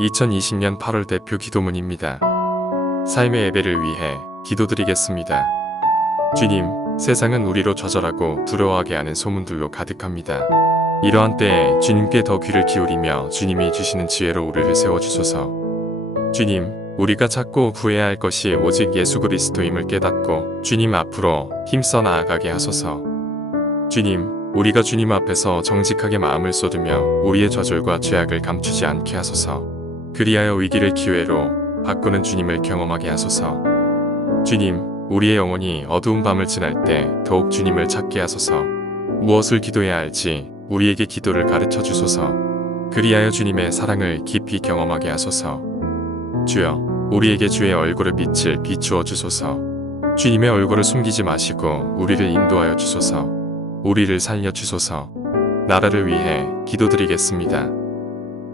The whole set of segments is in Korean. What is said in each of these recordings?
2020년 8월 대표 기도문입니다. 삶의 예배를 위해 기도드리겠습니다. 주님, 세상은 우리로 좌절하고 두려워하게 하는 소문들로 가득합니다. 이러한 때에 주님께 더 귀를 기울이며 주님이 주시는 지혜로 우리를 세워주소서. 주님, 우리가 찾고 구해야 할 것이 오직 예수 그리스도임을 깨닫고 주님 앞으로 힘써 나아가게 하소서. 주님, 우리가 주님 앞에서 정직하게 마음을 쏟으며 우리의 좌절과 죄악을 감추지 않게 하소서. 그리하여 위기를 기회로 바꾸는 주님을 경험하게 하소서. 주님, 우리의 영혼이 어두운 밤을 지날 때 더욱 주님을 찾게 하소서. 무엇을 기도해야 할지 우리에게 기도를 가르쳐 주소서. 그리하여 주님의 사랑을 깊이 경험하게 하소서. 주여, 우리에게 주의 얼굴을 빛을 비추어 주소서. 주님의 얼굴을 숨기지 마시고 우리를 인도하여 주소서. 우리를 살려 주소서. 나라를 위해 기도드리겠습니다.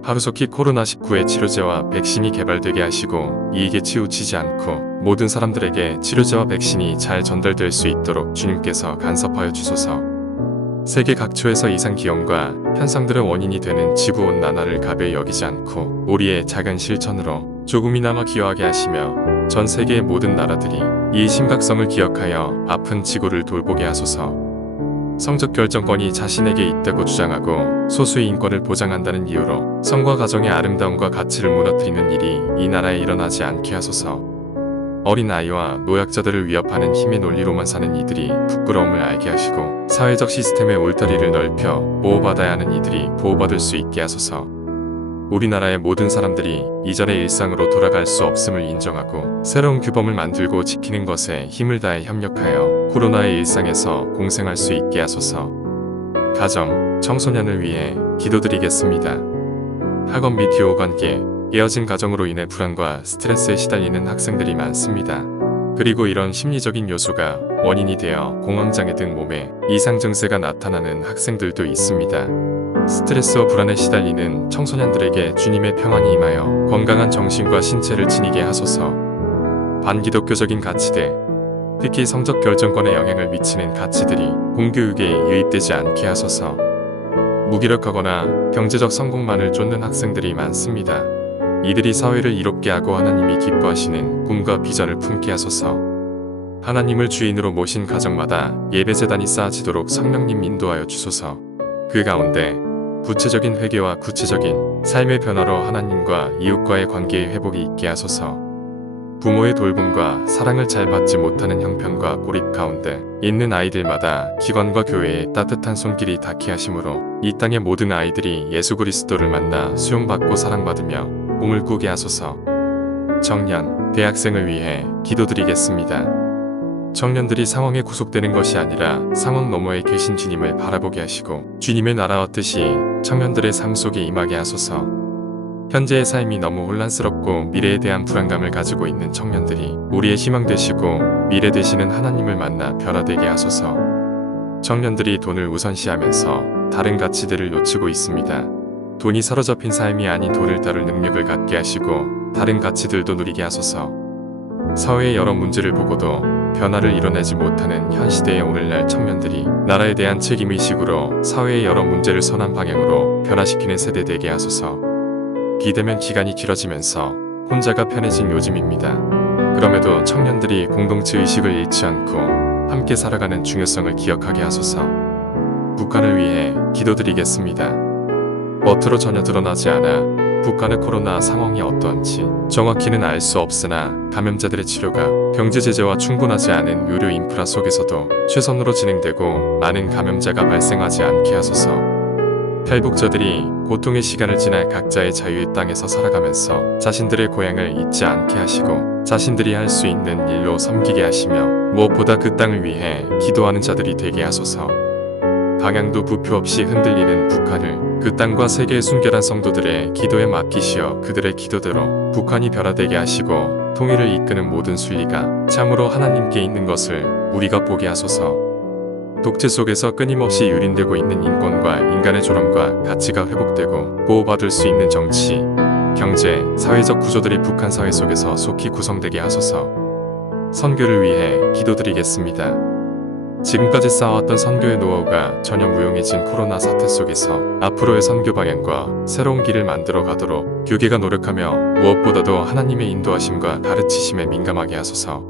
하루속히 코로나19의 치료제와 백신이 개발되게 하시고 이익에 치우치지 않고 모든 사람들에게 치료제와 백신이 잘 전달될 수 있도록 주님께서 간섭하여 주소서. 세계 각처에서 이상기형과 현상들의 원인이 되는 지구온난화를 가벼이 여기지 않고 우리의 작은 실천으로 조금이나마 기여하게 하시며 전 세계의 모든 나라들이 이 심각성을 기억하여 아픈 지구를 돌보게 하소서. 성적 결정권이 자신에게 있다고 주장하고 소수의 인권을 보장한다는 이유로 성과 가정의 아름다움과 가치를 무너뜨리는 일이 이 나라에 일어나지 않게 하소서. 어린 아이와 노약자들을 위협하는 힘의 논리로만 사는 이들이 부끄러움을 알게 하시고 사회적 시스템의 울타리를 넓혀 보호받아야 하는 이들이 보호받을 수 있게 하소서. 우리나라의 모든 사람들이 이전의 일상으로 돌아갈 수 없음을 인정하고 새로운 규범을 만들고 지키는 것에 힘을 다해 협력하여 코로나의 일상에서 공생할 수 있게 하소서. 가정, 청소년을 위해 기도드리겠습니다. 학원 및 교우 관계, 깨어진 가정으로 인해 불안과 스트레스에 시달리는 학생들이 많습니다. 그리고 이런 심리적인 요소가 원인이 되어 공황장애 등 몸에 이상 증세가 나타나는 학생들도 있습니다. 스트레스와 불안에 시달리는 청소년들에게 주님의 평안이 임하여 건강한 정신과 신체를 지니게 하소서. 반기독교적인 가치들, 특히 성적 결정권에 영향을 미치는 가치들이 공교육에 유입되지 않게 하소서. 무기력하거나 경제적 성공만을 쫓는 학생들이 많습니다. 이들이 사회를 이롭게 하고 하나님이 기뻐하시는 꿈과 비전을 품게 하소서. 하나님을 주인으로 모신 가정마다 예배재단이 쌓아지도록 성령님 인도하여 주소서. 그 가운데 구체적인 회개와 구체적인 삶의 변화로 하나님과 이웃과의 관계의 회복이 있게 하소서. 부모의 돌봄과 사랑을 잘 받지 못하는 형편과 고립 가운데 있는 아이들마다 기관과 교회의 따뜻한 손길이 닿게 하심으로 이 땅의 모든 아이들이 예수 그리스도를 만나 수용받고 사랑받으며 꿈을 꾸게 하소서. 청년, 대학생을 위해 기도드리겠습니다. 청년들이 상황에 구속되는 것이 아니라 상황 너머에 계신 주님을 바라보게 하시고 주님의 나라와 뜻이 청년들의 삶 속에 임하게 하소서. 현재의 삶이 너무 혼란스럽고 미래에 대한 불안감을 가지고 있는 청년들이 우리의 희망 되시고 미래 되시는 하나님을 만나 변화되게 하소서. 청년들이 돈을 우선시하면서 다른 가치들을 놓치고 있습니다. 돈이 사로잡힌 삶이 아닌 돈을 다룰 능력을 갖게 하시고 다른 가치들도 누리게 하소서. 사회의 여러 문제를 보고도 변화를 이뤄내지 못하는 현 시대의 오늘날 청년들이 나라에 대한 책임의식으로 사회의 여러 문제를 선한 방향으로 변화시키는 세대 되게 하소서. 비대면 기간이 길어지면서 혼자가 편해진 요즘입니다. 그럼에도 청년들이 공동체 의식을 잃지 않고 함께 살아가는 중요성을 기억하게 하소서. 북한을 위해 기도드리겠습니다. 겉으로 전혀 드러나지 않아 북한의 코로나 상황이 어떠한지 정확히는 알 수 없으나 감염자들의 치료가 경제 제재와 충분하지 않은 의료 인프라 속에서도 최선으로 진행되고 많은 감염자가 발생하지 않게 하소서. 탈북자들이 고통의 시간을 지나 각자의 자유의 땅에서 살아가면서 자신들의 고향을 잊지 않게 하시고 자신들이 할 수 있는 일로 섬기게 하시며 무엇보다 그 땅을 위해 기도하는 자들이 되게 하소서. 방향도 부표 없이 흔들리는 북한을 그 땅과 세계의 순결한 성도들의 기도에 맡기시어 그들의 기도대로 북한이 변화되게 하시고 통일을 이끄는 모든 순리가 참으로 하나님께 있는 것을 우리가 보게 하소서. 독재 속에서 끊임없이 유린되고 있는 인권과 인간의 존엄과 가치가 회복되고 보호받을 수 있는 정치, 경제, 사회적 구조들이 북한 사회 속에서 속히 구성되게 하소서. 선교를 위해 기도드리겠습니다. 지금까지 쌓아왔던 선교의 노하우가 전혀 무용해진 코로나 사태 속에서 앞으로의 선교 방향과 새로운 길을 만들어 가도록 교계가 노력하며 무엇보다도 하나님의 인도하심과 가르치심에 민감하게 하소서.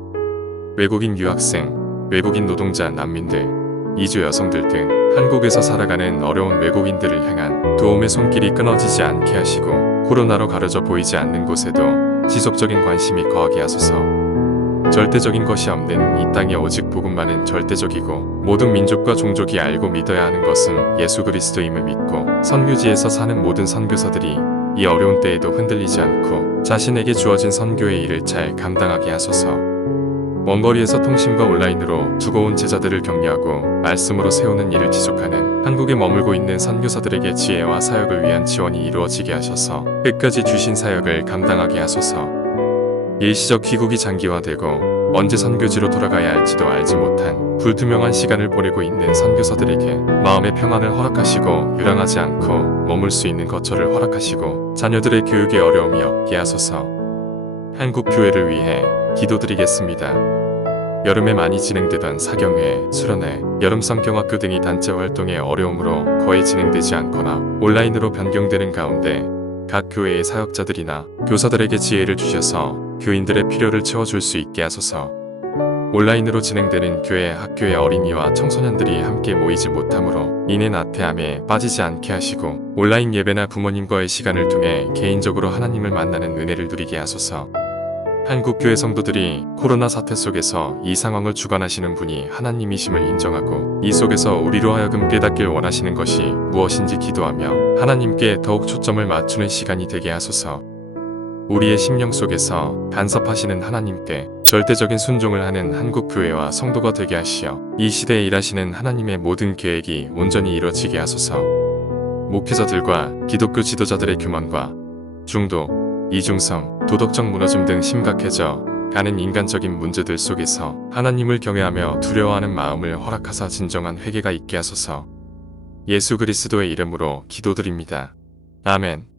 외국인 유학생, 외국인 노동자, 난민들, 이주 여성들 등 한국에서 살아가는 어려운 외국인들을 향한 도움의 손길이 끊어지지 않게 하시고 코로나로 가려져 보이지 않는 곳에도 지속적인 관심이 거하게 하소서. 절대적인 것이 없는 이 땅에 오직 복음만은 절대적이고 모든 민족과 종족이 알고 믿어야 하는 것은 예수 그리스도임을 믿고 선교지에서 사는 모든 선교사들이 이 어려운 때에도 흔들리지 않고 자신에게 주어진 선교의 일을 잘 감당하게 하소서. 원거리에서 통신과 온라인으로 두고온 제자들을 격려하고 말씀으로 세우는 일을 지속하는 한국에 머물고 있는 선교사들에게 지혜와 사역을 위한 지원이 이루어지게 하셔서 끝까지 주신 사역을 감당하게 하소서. 일시적 귀국이 장기화되고 언제 선교지로 돌아가야 할지도 알지 못한 불투명한 시간을 보내고 있는 선교사들에게 마음의 평안을 허락하시고 유랑하지 않고 머물 수 있는 거처를 허락하시고 자녀들의 교육에 어려움이 없게 하소서. 한국 교회를 위해 기도드리겠습니다. 여름에 많이 진행되던 사경회, 수련회, 여름 성경학교 등이 단체 활동의 어려움으로 거의 진행되지 않거나 온라인으로 변경되는 가운데 각 교회의 사역자들이나 교사들에게 지혜를 주셔서 교인들의 필요를 채워줄 수 있게 하소서. 온라인으로 진행되는 교회, 학교의 어린이와 청소년들이 함께 모이지 못함으로 인해 나태함에 빠지지 않게 하시고 온라인 예배나 부모님과의 시간을 통해 개인적으로 하나님을 만나는 은혜를 누리게 하소서. 한국교회 성도들이 코로나 사태 속에서 이 상황을 주관하시는 분이 하나님이심을 인정하고 이 속에서 우리로 하여금 깨닫길 원하시는 것이 무엇인지 기도하며 하나님께 더욱 초점을 맞추는 시간이 되게 하소서. 우리의 심령 속에서 간섭하시는 하나님께 절대적인 순종을 하는 한국교회와 성도가 되게 하시어 이 시대에 일하시는 하나님의 모든 계획이 온전히 이루어지게 하소서. 목회자들과 기독교 지도자들의 교만과 중도, 이중성, 도덕적 무너짐 등 심각해져 가는 인간적인 문제들 속에서 하나님을 경외하며 두려워하는 마음을 허락하사 진정한 회개가 있게 하소서. 예수 그리스도의 이름으로 기도드립니다. 아멘.